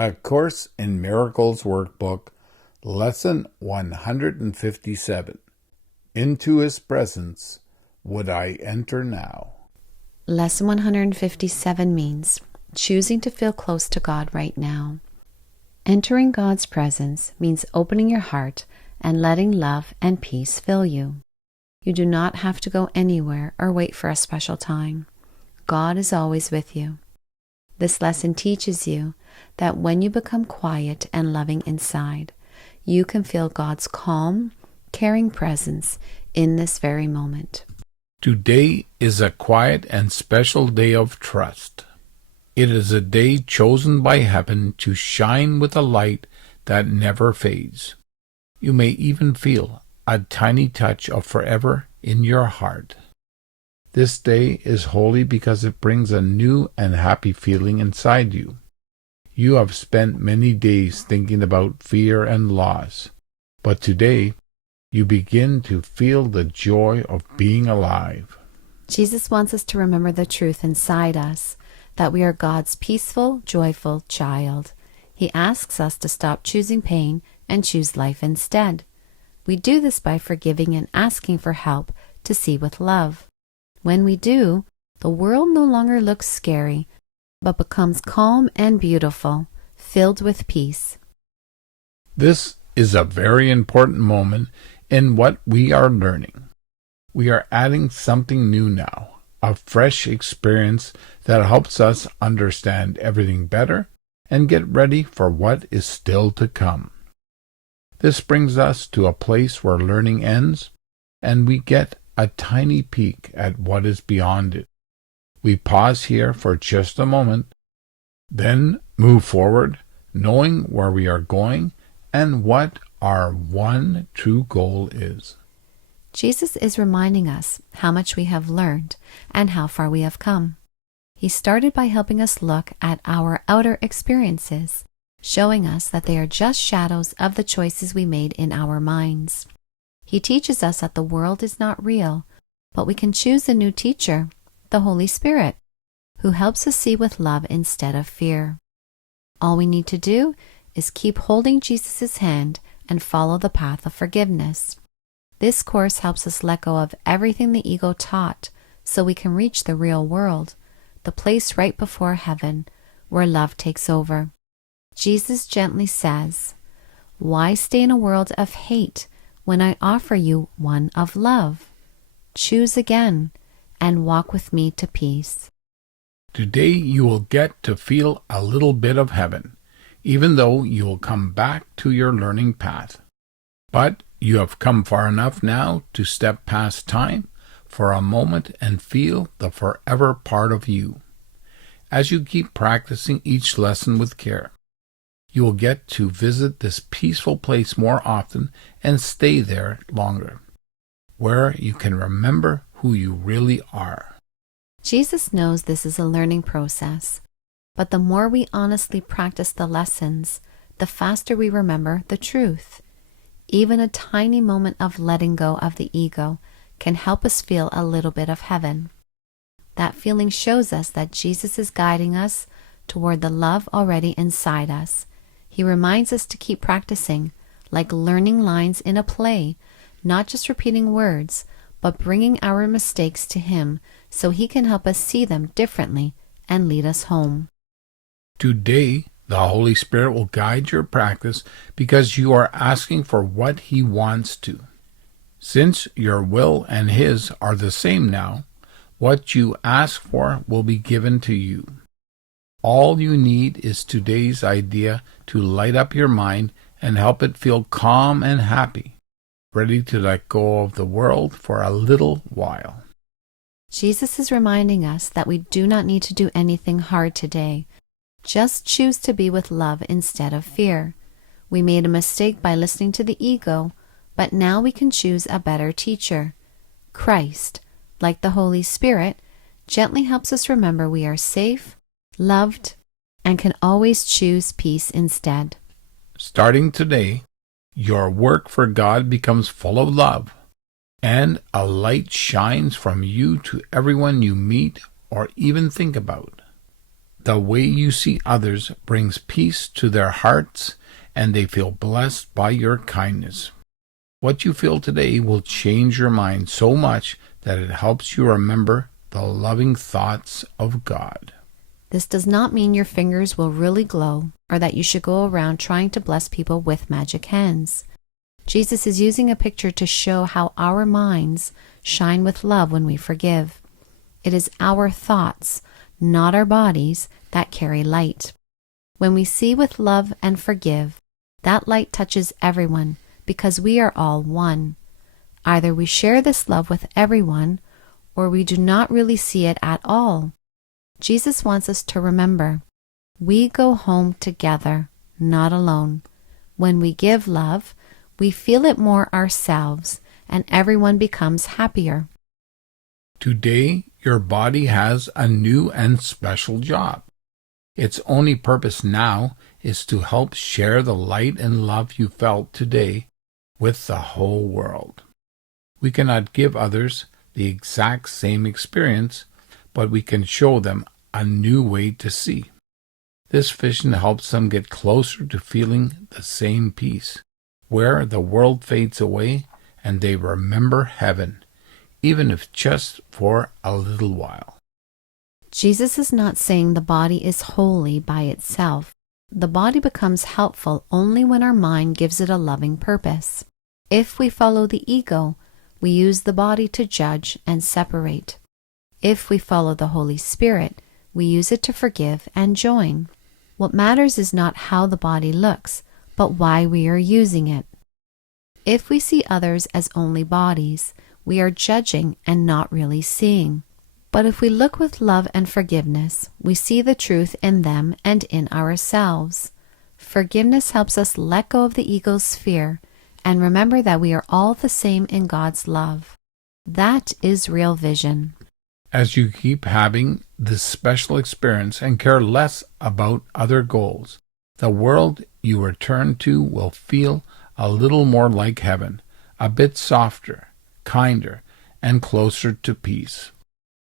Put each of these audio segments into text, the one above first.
A Course in Miracles Workbook, Lesson 157. Into His Presence would I enter now. Lesson 157 means choosing to feel close to God right now. Entering God's presence means opening your heart and letting love and peace fill you. You do not have to go anywhere or wait for a special time. God is always with you. This lesson teaches you that when you become quiet and loving inside, you can feel God's calm, caring presence in this very moment. Today is a quiet and special day of trust. It is a day chosen by heaven to shine with a light that never fades. You may even feel a tiny touch of forever in your heart. This day is holy because it brings a new and happy feeling inside you. You have spent many days thinking about fear and loss, but today you begin to feel the joy of being alive. Jesus wants us to remember the truth inside us, that we are God's peaceful, joyful child. He asks us to stop choosing pain and choose life instead. We do this by forgiving and asking for help to see with love. When we do, the world no longer looks scary, but becomes calm and beautiful, filled with peace. This is a very important moment in what we are learning. We are adding something new now, a fresh experience that helps us understand everything better and get ready for what is still to come. This brings us to a place where learning ends, and we get a tiny peek at what is beyond it. We pause here for just a moment, then move forward, knowing where we are going and what our one true goal is. Jesus is reminding us how much we have learned and how far we have come. He started by helping us look at our outer experiences, showing us that they are just shadows of the choices we made in our minds. He teaches us that the world is not real, but we can choose a new teacher, the Holy Spirit, who helps us see with love instead of fear. All we need to do is keep holding Jesus' hand and follow the path of forgiveness. This course helps us let go of everything the ego taught so we can reach the real world, the place right before heaven, where love takes over. Jesus gently says, "Why stay in a world of hate when I offer you one of love? Choose again and walk with me to peace." Today you will get to feel a little bit of heaven, even though you will come back to your learning path. But you have come far enough now to step past time for a moment and feel the forever part of you. As you keep practicing each lesson with care, you will get to visit this peaceful place more often and stay there longer, where you can remember who you really are. Jesus knows this is a learning process, but the more we honestly practice the lessons, the faster we remember the truth. Even a tiny moment of letting go of the ego can help us feel a little bit of heaven. That feeling shows us that Jesus is guiding us toward the love already inside us. He reminds us to keep practicing, like learning lines in a play, not just repeating words, but bringing our mistakes to Him so He can help us see them differently and lead us home. Today, the Holy Spirit will guide your practice because you are asking for what He wants to. Since your will and His are the same now, what you ask for will be given to you. All you need is today's idea to light up your mind and help it feel calm and happy, ready to let go of the world for a little while. Jesus is reminding us that we do not need to do anything hard today. Just choose to be with love instead of fear. We made a mistake by listening to the ego, but now we can choose a better teacher. Christ, like the Holy Spirit, gently helps us remember we are safe, loved, and can always choose peace instead. Starting today, your work for God becomes full of love, and a light shines from you to everyone you meet or even think about. The way you see others brings peace to their hearts, and they feel blessed by your kindness. What you feel today will change your mind so much that it helps you remember the loving thoughts of God. This does not mean your fingers will really glow or that you should go around trying to bless people with magic hands. Jesus is using a picture to show how our minds shine with love when we forgive. It is our thoughts, not our bodies, that carry light. When we see with love and forgive, that light touches everyone because we are all one. Either we share this love with everyone, or we do not really see it at all. Jesus wants us to remember, we go home together, not alone. When we give love, we feel it more ourselves, and everyone becomes happier. Today, your body has a new and special job. Its only purpose now is to help share the light and love you felt today with the whole world. We cannot give others the exact same experience, but we can show them a new way to see. This vision helps them get closer to feeling the same peace, where the world fades away and they remember heaven, even if just for a little while. Jesus is not saying the body is holy by itself. The body becomes helpful only when our mind gives it a loving purpose. If we follow the ego, we use the body to judge and separate. If we follow the Holy Spirit, we use it to forgive and join. What matters is not how the body looks, but why we are using it. If we see others as only bodies, we are judging and not really seeing. But if we look with love and forgiveness, we see the truth in them and in ourselves. Forgiveness helps us let go of the ego's fear and remember that we are all the same in God's love. That is real vision. As you keep having this special experience and care less about other goals, the world you return to will feel a little more like heaven, a bit softer, kinder, and closer to peace.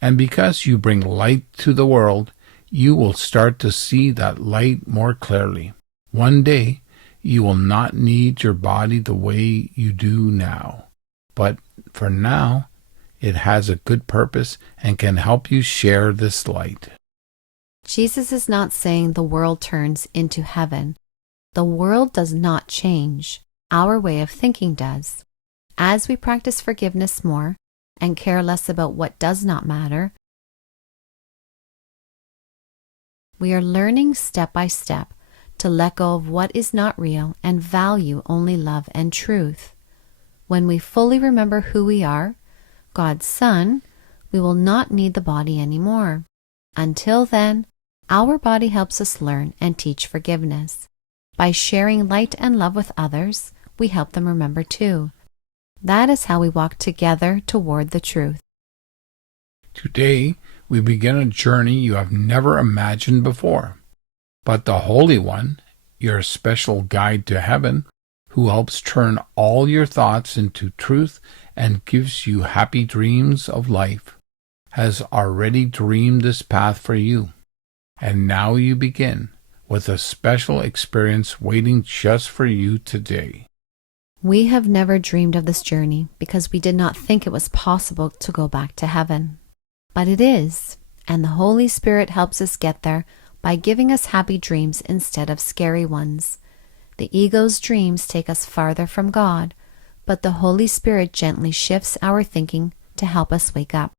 And because you bring light to the world, you will start to see that light more clearly. One day, you will not need your body the way you do now. But for now, it has a good purpose and can help you share this light. Jesus is not saying the world turns into heaven. The world does not change. Our way of thinking does. As we practice forgiveness more and care less about what does not matter, we are learning step by step to let go of what is not real and value only love and truth. When we fully remember who we are, God's Son, we will not need the body anymore. Until then, our body helps us learn and teach forgiveness. By sharing light and love with others, we help them remember too. That is how we walk together toward the truth. Today, we begin a journey you have never imagined before. But the Holy One, your special guide to heaven, who helps turn all your thoughts into truth and gives you happy dreams of life, has already dreamed this path for you. And now you begin with a special experience waiting just for you today. We have never dreamed of this journey because we did not think it was possible to go back to heaven. But it is, and the Holy Spirit helps us get there by giving us happy dreams instead of scary ones. The ego's dreams take us farther from God, but the Holy Spirit gently shifts our thinking to help us wake up.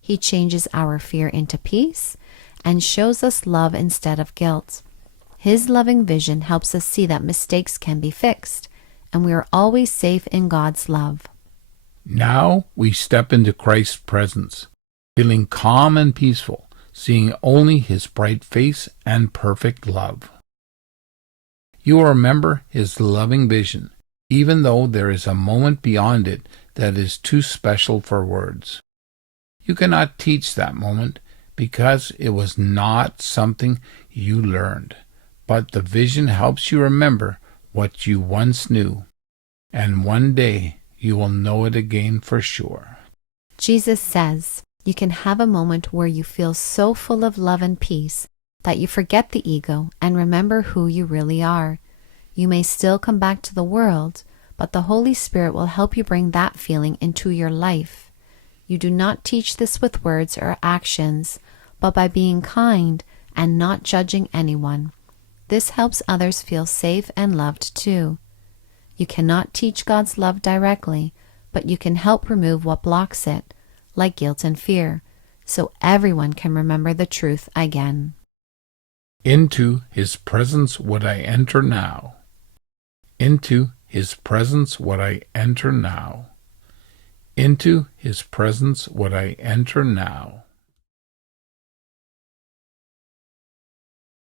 He changes our fear into peace and shows us love instead of guilt. His loving vision helps us see that mistakes can be fixed, and we are always safe in God's love. Now we step into Christ's presence, feeling calm and peaceful, seeing only His bright face and perfect love. You will remember His loving vision, even though there is a moment beyond it that is too special for words. You cannot teach that moment because it was not something you learned, but the vision helps you remember what you once knew, and one day you will know it again for sure. Jesus says, you can have a moment where you feel so full of love and peace that you forget the ego and remember who you really are. You may still come back to the world, but the Holy Spirit will help you bring that feeling into your life. You do not teach this with words or actions, but by being kind and not judging anyone. This helps others feel safe and loved too. You cannot teach God's love directly, but you can help remove what blocks it, like guilt and fear, so everyone can remember the truth again. Into his presence would I enter now. Into his presence would I enter now. Into his presence would I enter now.